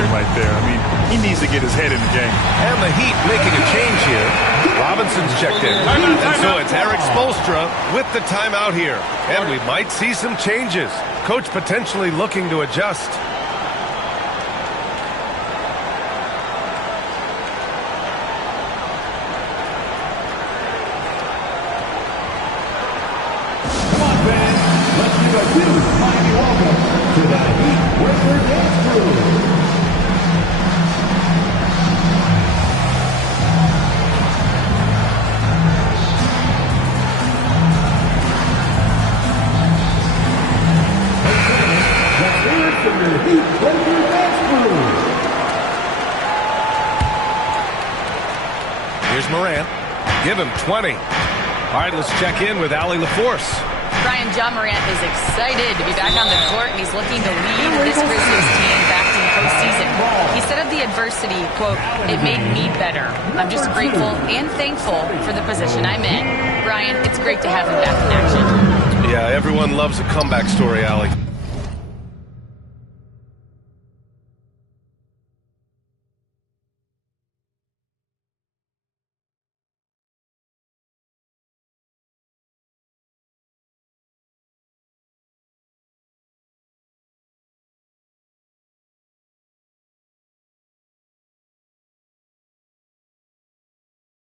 him right there. I mean, he needs to get his head in the game. And the Heat making a change here. Robinson's checked in. And so it's Eric Spoelstra with the timeout here. And we might see some changes. Coach potentially looking to adjust. Here's Morant. Give him 20. All right, let's check in with Allie LaForce. Brian, John Morant is excited to be back on the court, and he's looking to lead this Grizzlies team back to the postseason. He said of the adversity, quote, "It made me better. I'm just grateful and thankful for the position I'm in." Brian, it's great to have him back in action. Yeah, everyone loves a comeback story, Allie.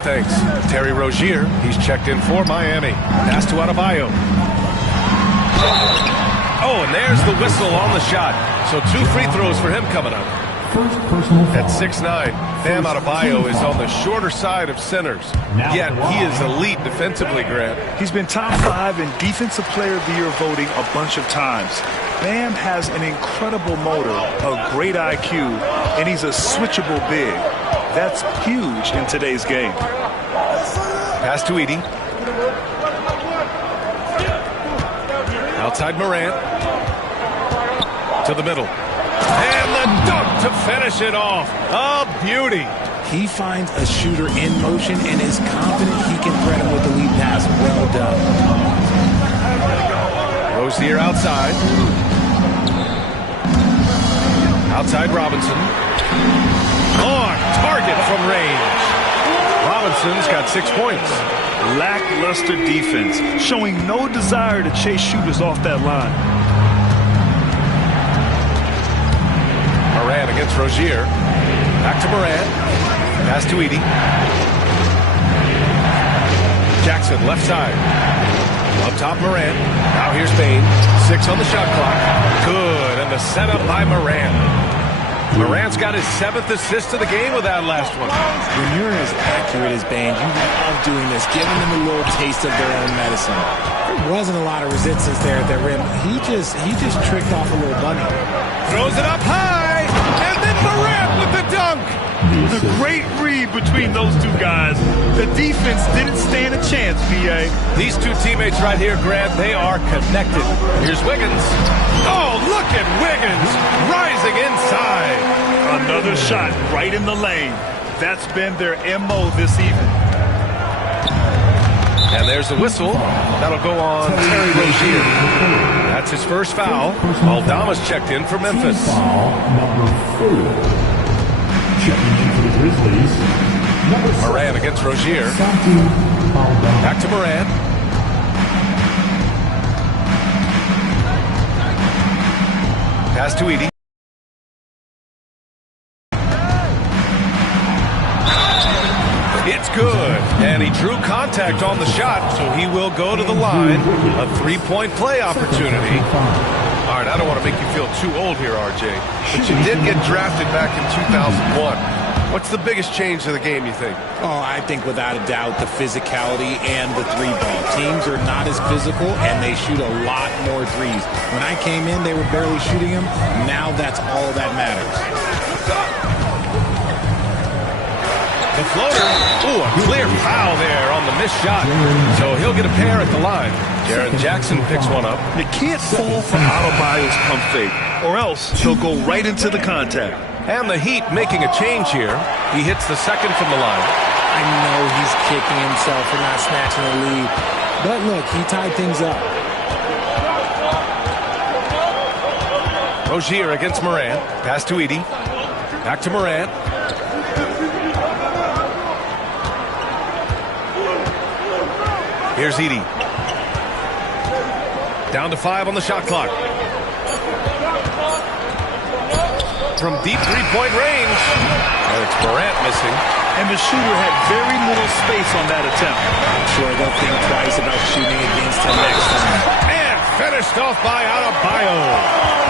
Thanks. Terry Rozier, he's checked in for Miami. Pass to Adebayo. Oh, and there's the whistle on the shot. So 2 free throws for him coming up. At 6'9", Bam Adebayo is on the shorter side of centers. Yet he is elite defensively, Grant. He's been top 5 in Defensive Player of the Year voting a bunch of times. Bam has an incredible motor, a great IQ, and he's a switchable big. That's huge in today's game. Pass to Edey. Outside Morant. To the middle. And the dunk to finish it off. A beauty. He finds a shooter in motion and is confident he can threat him with the lead pass. Well done. Rozier outside. Outside Robinson. On target from range. Robinson's got 6 points. Lackluster defense, showing no desire to chase shooters off that line. Morant against Rozier. Back to Morant. Pass to Edey. Jackson left side. Up top Morant. Now here's Bane. 6 on the shot clock. Good. And the setup by Morant. Morant's got his 7th assist of the game with that last one. When you're as accurate as Bane, you love doing this, giving them a little taste of their own medicine. There wasn't a lot of resistance there at that rim. He just tricked off a little bunny. Throws it up high, and then Morant with the dunk. The great read between those two guys. The defense didn't stand a chance, B.A. These two teammates right here, Grant, they are connected. Here's Wiggins. Oh, look at Wiggins rising inside. Another shot right in the lane. That's been their M.O. this evening. And there's the whistle. That'll go on Terry Rozier. That's his first foul. Aldama's checked in for Memphis. Foul number 4. Checking in for the Grizzlies. Morant against Rozier. Back to Morant. Pass to Edey. It's good. And he drew contact on the shot, so he will go to the line. A 3-point play opportunity. All right, I don't want to make you feel too old here, RJ, but you did get drafted back in 2001. What's the biggest change to the game, you think? Oh, I think without a doubt the physicality and the 3-ball. Teams are not as physical, and they shoot a lot more threes. When I came in, they were barely shooting them. Now that's all that matters. The floater. Ooh, a clear foul there on the missed shot. So he'll get a pair at the line. Jaren Jackson picks one up. You can't fall for Adebayo's pump fake, or else he'll go right into the contact. And the Heat making a change here. He hits the second from the line. I know he's kicking himself for not snatching the lead. But look, he tied things up. Rozier against Morant. Pass to Edey. Back to Morant. Here's Edey. Down to 5 on the shot clock. From deep three-point range. Oh, it's Morant missing. And the shooter had very little space on that attempt. I'm sure they'll think twice about shooting against him next time. And finished off by Adebayo.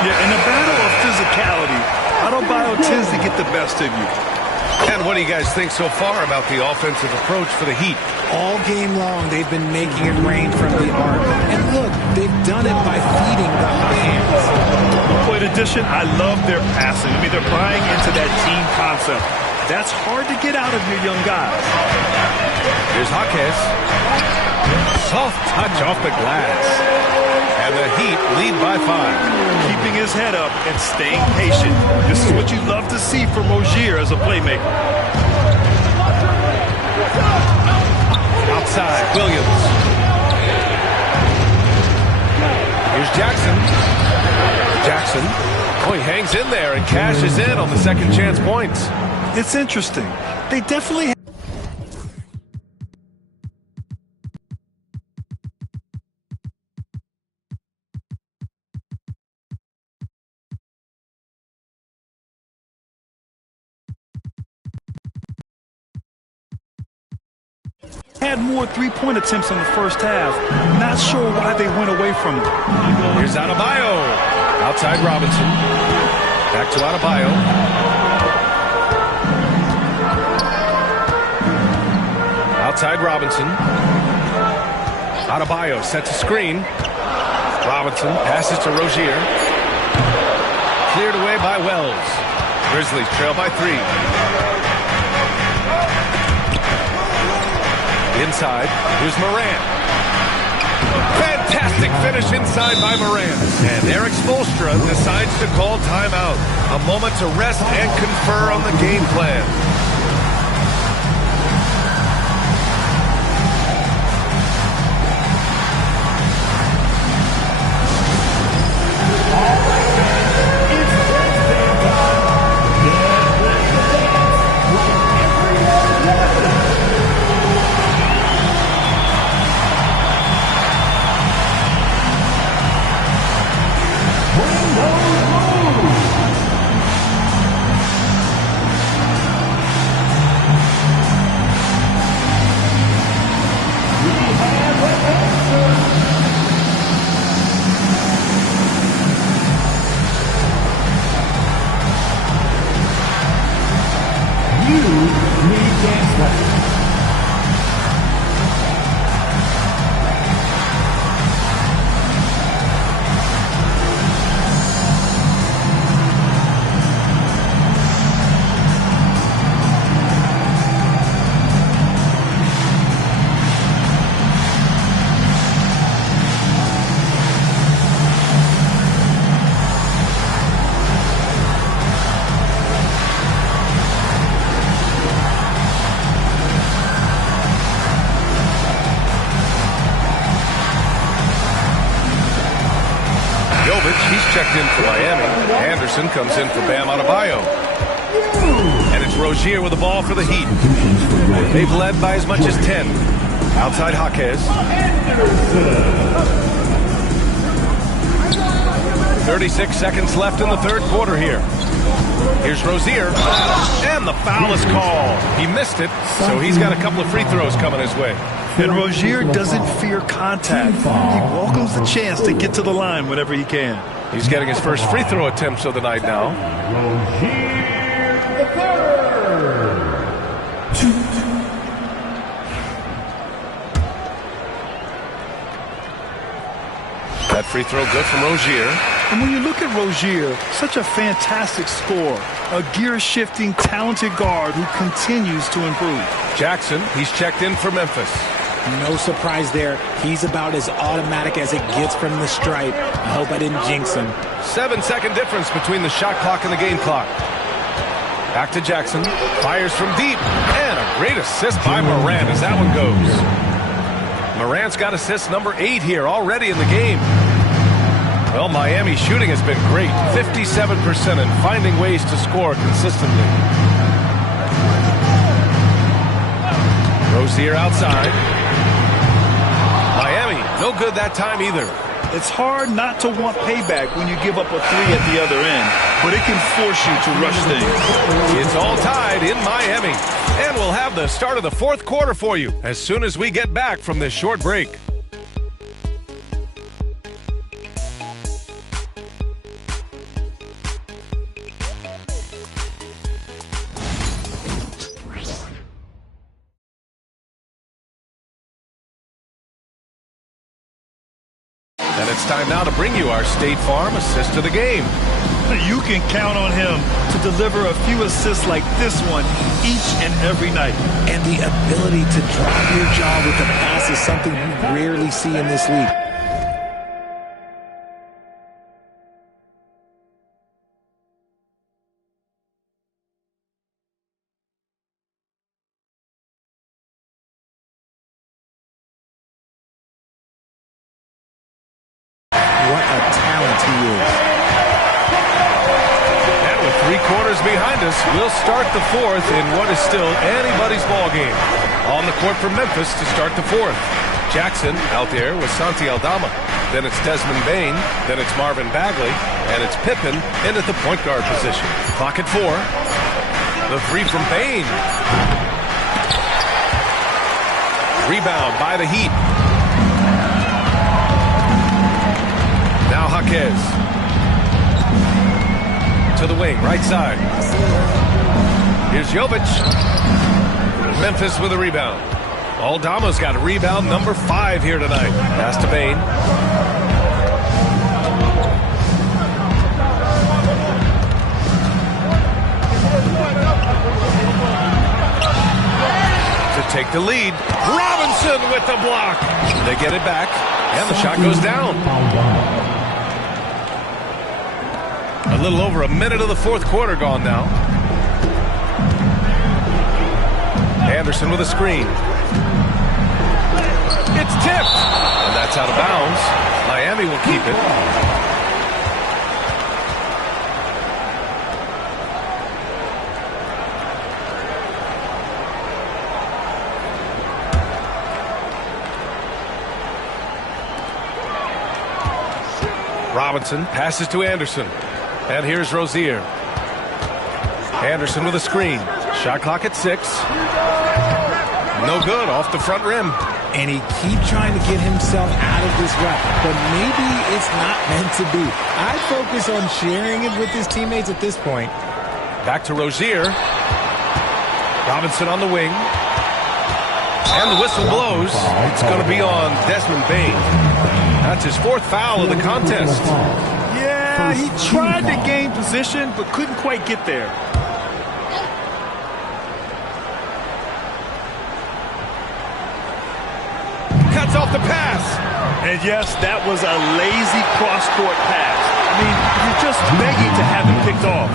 Yeah, in a battle of physicality, Adebayo tends to get the best of you. And what do you guys think so far about the offensive approach for the Heat? All game long, they've been making it rain from the arc. And look, they've done it by feeding the hot hands. Well, in addition, I love their passing. I mean, they're buying into that team concept. That's hard to get out of your young guys. Here's Jaquez. Soft touch off the glass. And the Heat lead by 5. Keeping his head up and staying patient. This is what you love to see from Rozier as a playmaker. Outside, Williams. Here's Jackson. Jackson. Oh, he hangs in there and cashes in on the second chance points. It's interesting. They definitely had more three-point attempts in the first half. Not sure why they went away from it. Here's Adebayo. Outside Robinson. Back to Adebayo. Outside Robinson. Adebayo sets a screen. Robinson passes to Rozier. Cleared away by Wells. Grizzlies trail by 3. Inside, here's Morant. Fantastic finish inside by Morant. And Eric Spoelstra decides to call timeout. A moment to rest and confer on the game plan. He's checked in for Miami. Anderson comes in for Bam Adebayo. And it's Rozier with the ball for the Heat. They've led by as much as 10. Outside Jaquez. 36 seconds left in the third quarter here. Here's Rozier. And the foul is called. He missed it, so he's got a couple of free throws coming his way. And Rozier doesn't fear contact. He welcomes the chance to get to the line whenever he can. He's getting his first free throw attempts of the night now. Rozier the third. That free throw good from Rozier. And when you look at Rozier, such a fantastic scorer, a gear-shifting, talented guard who continues to improve. Jackson, he's checked in for Memphis. No surprise there. He's about as automatic as it gets from the stripe. I hope I didn't jinx him. 7-second difference between the shot clock and the game clock. Back to Jackson. Fires from deep. And a great assist by Morant as that one goes. Morant's got assist number 8 here already in the game. Well, Miami's shooting has been great. 57% and finding ways to score consistently. Rozier outside. Miami, no good that time either. It's hard not to want payback when you give up a three at the other end, but it can force you to rush things. It's all tied in Miami. And we'll have the start of the fourth quarter for you as soon as we get back from this short break. And it's time now to bring you our State Farm assist of the game. You can count on him to deliver a few assists like this one each and every night. And the ability to drop your jaw with the pass is something you rarely see in this league. What a talent he is. And with 3 quarters behind us, we'll start the fourth in what is still anybody's ball game. On the court for Memphis to start the fourth. Jackson out there with Santi Aldama. Then it's Desmond Bane. Then it's Marvin Bagley. And it's Pippen in at the point guard position. Clock at 4. The three from Bane. Rebound by the Heat. Now Jaquez. To the wing, right side. Here's Jovic. Memphis with a rebound. Aldama's got a rebound number 5 here tonight. Pass to Bane. To take the lead. Robinson with the block. They get it back, and the shot goes down. A little over a minute of the fourth quarter gone now. Anderson with a screen. It's tipped. And that's out of bounds. Miami will keep it. Robinson passes to Anderson. And here's Rozier. Anderson with a screen. Shot clock at 6. No good, off the front rim. And he keeps trying to get himself out of this rut, but maybe it's not meant to be. I focus on sharing it with his teammates at this point. Back to Rozier. Robinson on the wing. And the whistle blows. It's going to be on Desmond Bane. That's his 4th foul of the contest. Yeah, he tried to gain position, but couldn't quite get there. Cuts off the pass. And yes, that was a lazy cross-court pass. I mean, you're just begging to have it picked off.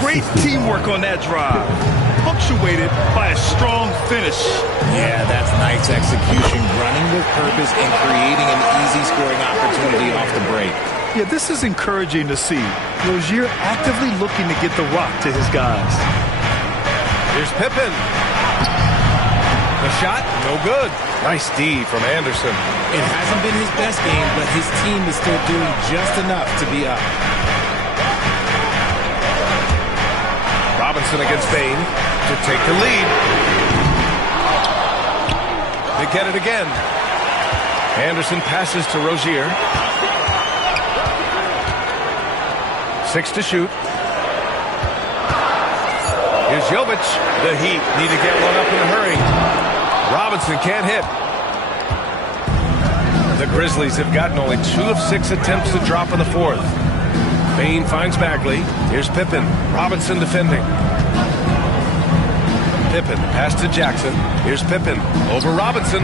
Great teamwork on that drive. Punctuated by a strong finish. Yeah, that's nice execution, running with purpose and creating an easy scoring opportunity off the break. Yeah, this is encouraging to see. Rozier actively looking to get the rock to his guys. Here's Pippen. The shot, no good. Nice D from Anderson. It hasn't been his best game, but his team is still doing just enough to be up. Robinson against Bane to take the lead. They get it again. Anderson passes to Rozier. 6 to shoot. Here's Jovic. The Heat need to get one up in a hurry. Robinson can't hit. The Grizzlies have gotten only 2 of 6 attempts to drop in the fourth. Bane finds Bagley. Here's Pippen. Robinson defending. Pippen pass to Jackson. Here's Pippen over Robinson.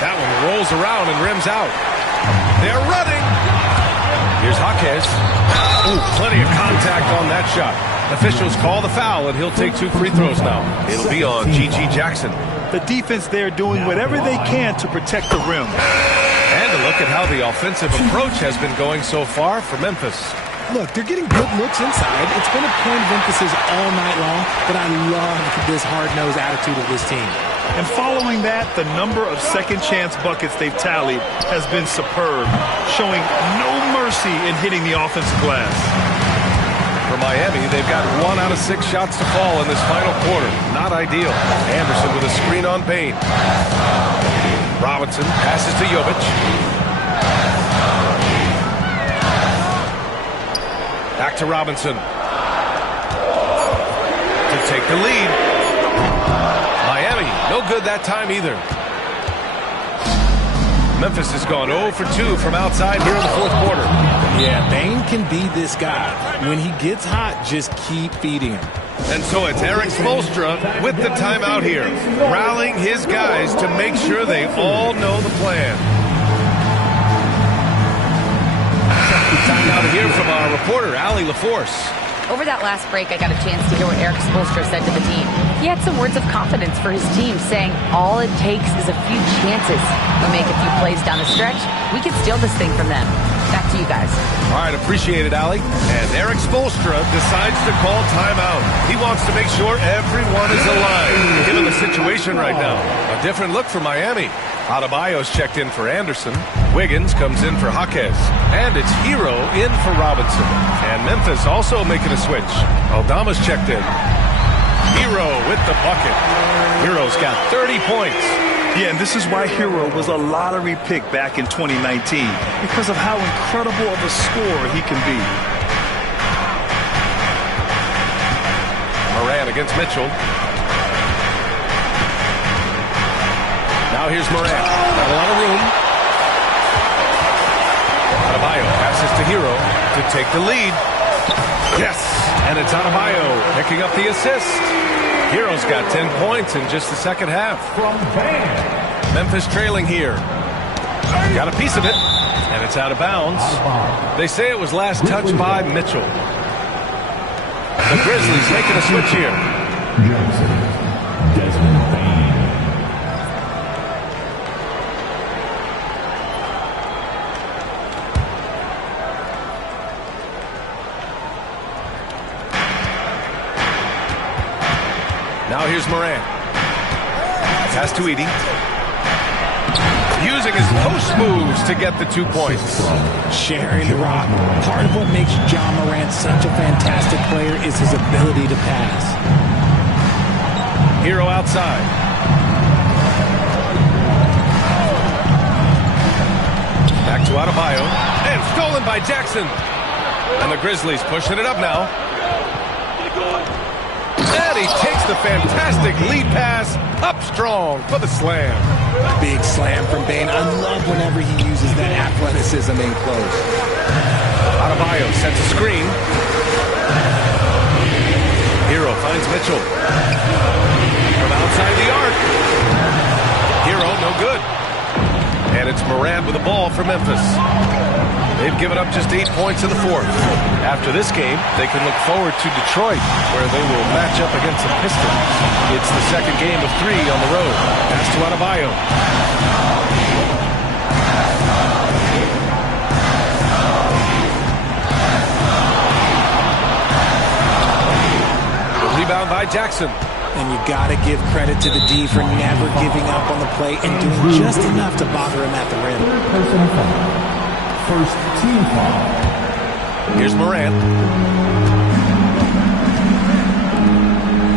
That one rolls around and rims out. They're running. Here's Jaquez. Ooh, plenty of contact on that shot. Officials call the foul, and he'll take 2 free throws now. It'll be on G.G. Jackson. The defense there doing whatever they can to protect the rim. And a look at how the offensive approach has been going so far for Memphis. Look, they're getting good looks inside. It's been a point of emphasis all night long, but I love this hard-nosed attitude of this team. And following that, the number of second-chance buckets they've tallied has been superb, showing no mercy in hitting the offensive glass. For Miami, they've got 1 out of 6 shots to fall in this final quarter. Not ideal. Anderson with a screen on Payne. Robinson passes to Jovic. Back to Robinson. To take the lead. Miami, no good that time either. Memphis has gone 0 for 2 from outside here in the fourth quarter. Yeah, Bane can be this guy. When he gets hot, just keep feeding him. And so it's Erik Spoelstra with the timeout here, rallying his guys to make sure they all know the plan. Time now to hear from our reporter, Allie LaForce. Over that last break, I got a chance to hear what Erik Spoelstra said to the team. He had some words of confidence for his team, saying all it takes is a few chances. We make a few plays down the stretch, we can steal this thing from them. Back to you guys. All right, appreciate it, Allie. And Erik Spoelstra decides to call timeout. He wants to make sure everyone is alive, given the situation right now. A different look for Miami. Adebayo's checked in for Anderson. Wiggins comes in for Jaquez. And it's Hero in for Robinson. And Memphis also making a switch. Aldama's checked in. Hero with the bucket. Hero's got 30 points. Yeah, and this is why Hero was a lottery pick back in 2019, because of how incredible of a scorer he can be. Morant against Mitchell. Now here's Morant. Not a lot of room. Adebayo passes to Hero to take the lead. Yes, and it's Adebayo picking up the assist. Hero's got 10 points in just the second half. Memphis trailing here. Got a piece of it, and it's out of bounds. They say it was last touched by Mitchell. The Grizzlies making a switch here. Johnson, Desmond Bane. Now here's Morant. Pass to Edey. Using his post moves to get the 2 points. Sharing the rock. Part of what makes Ja Morant such a fantastic player is his ability to pass. Hero outside. Back to Adebayo. And stolen by Jackson. And the Grizzlies pushing it up now. And he takes the fantastic lead pass up strong for the slam. Big slam from Bane. I love whenever he uses that athleticism in close. Adebayo sets a screen. Hero finds Mitchell. From outside the arc. Hero, no good. And it's Morant with the ball for Memphis. They've given up just 8 points in the fourth. After this game, they can look forward to Detroit, where they will match up against the Pistons. It's the second game of 3 on the road. Pass to Adebayo. The rebound by Jackson. And you got to give credit to the D for never giving up on the play and doing just enough to bother him at the rim. Personal foul. First team foul. Here's Morant.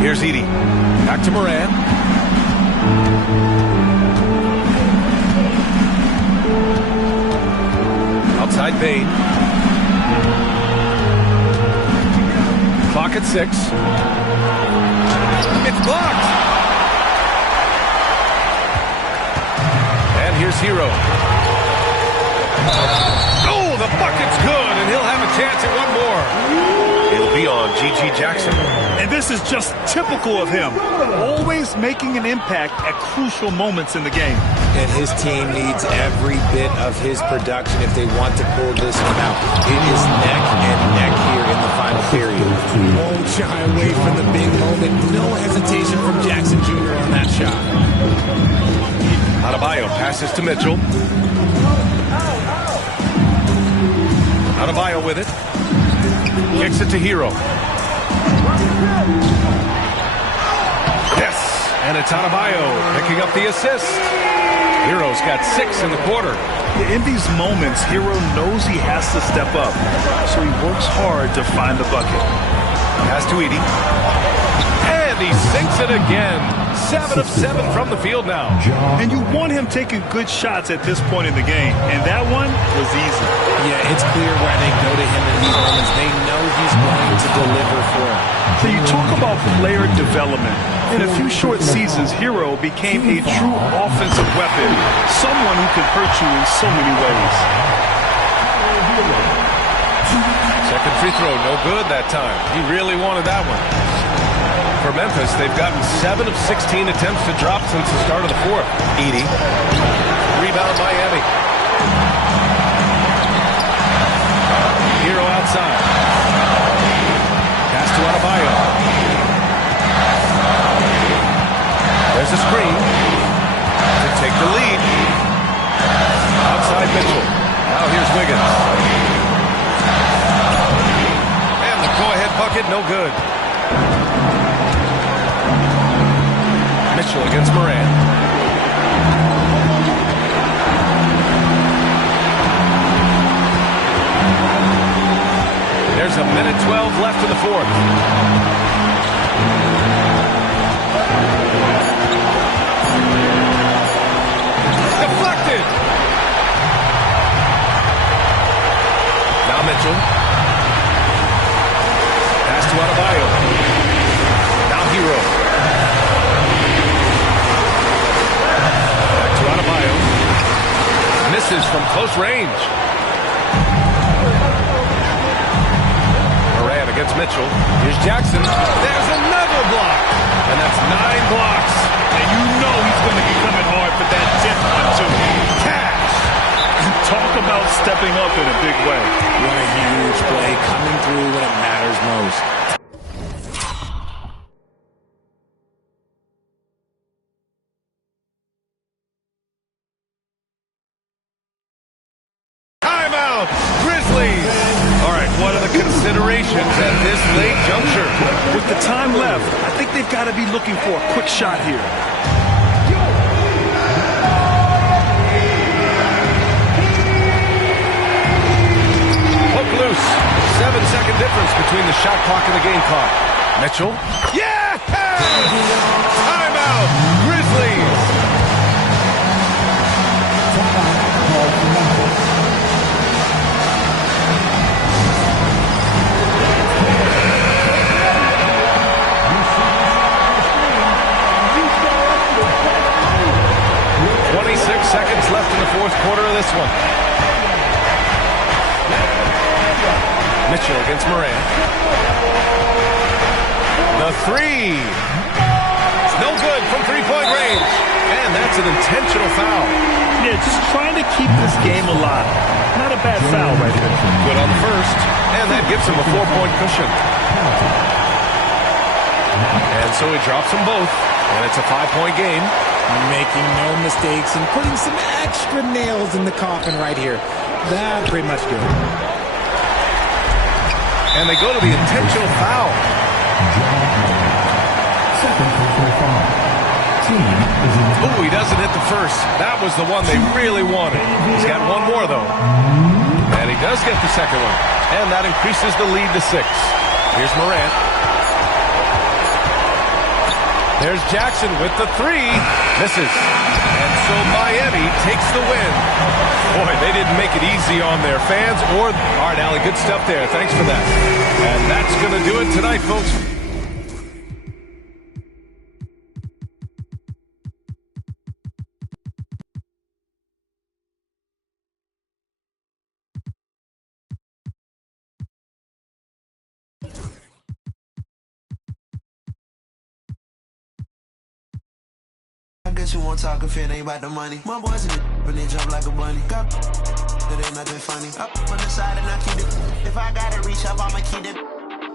Here's Edey. Back to Morant. Outside Bane. Clock at 6. It's blocked. And here's Hero. Oh, the bucket's good, and he'll have a chance at one more. It'll be on G.G. Jackson. And this is just typical of him, always making an impact at crucial moments in the game. And his team needs every bit of his production if they want to pull this one out. It is neck and neck here in the final period. Won't shy away from the big moment. No hesitation from Jackson Jr. on that shot. Adebayo passes to Mitchell. Adebayo with it. Kicks it to Hero. Yes, and it's Adebayo picking up the assist. Hero's got 6 in the quarter. In these moments, Hero knows he has to step up, so he works hard to find the bucket. Pass to Edey. And he sinks it again. 7 of 7 from the field now. And you want him taking good shots at this point in the game, and that one was easy. Yeah, it's clear why they go to him in these moments. They know he's going to deliver for them. So you talk about player development. In a few short seasons, Hero became a true offensive weapon, someone who can hurt you in so many ways. Second free throw, no good that time. He really wanted that one. For Memphis, they've gotten 7 of 16 attempts to drop since the start of the fourth. Edey. Rebound Miami. Hero outside. Pass to Adebayo. There's a screen to take the lead. Outside Mitchell. Now here's Wiggins. And the go-ahead bucket, no good. Mitchell against Morant. There's a minute 12 left in the fourth. Deflected. Now Mitchell. Pass to Adebayo. Now Hero. Back to Adebayo. Misses from close range. Morant against Mitchell. Here's Jackson. There's another block. And that's 9 blocks. And you know he's going to be coming hard for that 10th one, too. Cash. Talk about stepping up in a big way. What a huge play, coming through when it matters most. Timeout, Grizzlies. All right, what are the considerations at this late juncture? With the time left, I think they've got to be looking for a quick shot here. Hook loose. 7-second difference between the shot clock and the game clock. Mitchell. Yeah! Timeout, Grizzlies. 26 seconds left in the fourth quarter of this one. Mitchell against Morant. The three. It's no good from three-point range. And that's an intentional foul. Yeah, just trying to keep this game alive. Not a bad foul right there. Good on the first. And that gives him a 4-point cushion. And so he drops them both. And it's a 5-point game. Making no mistakes and putting some extra nails in the coffin right here. That's pretty much good. And they go to the intentional foul. Oh, he doesn't hit the first. That was the one they really wanted. He's got one more, though. And he does get the second one. And that increases the lead to 6. Here's Morant. There's Jackson with the three. Misses. And so Miami takes the win. Boy, they didn't make it easy on their fans. All right, Allie, good stuff there. Thanks for that. And that's going to do it tonight, folks. I guess you won't talk if it ain't about the money. My boys in the but they jump like a bunny. Got that ain't nothing funny. Up on the side and I keep it. If I gotta reach up, I'ma keep it.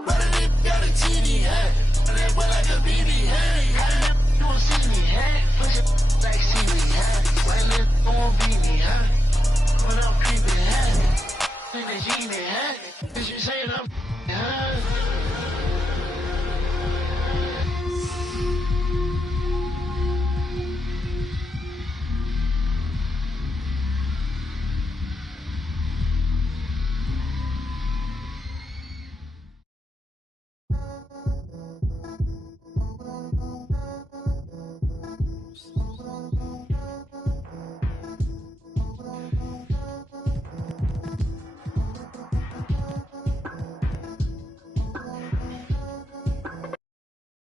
But I got a TV, hey. But that boy like a BB, hey. You won't see me, hey. Push it like see me, hey. When it won't be me, hey. When I'm regime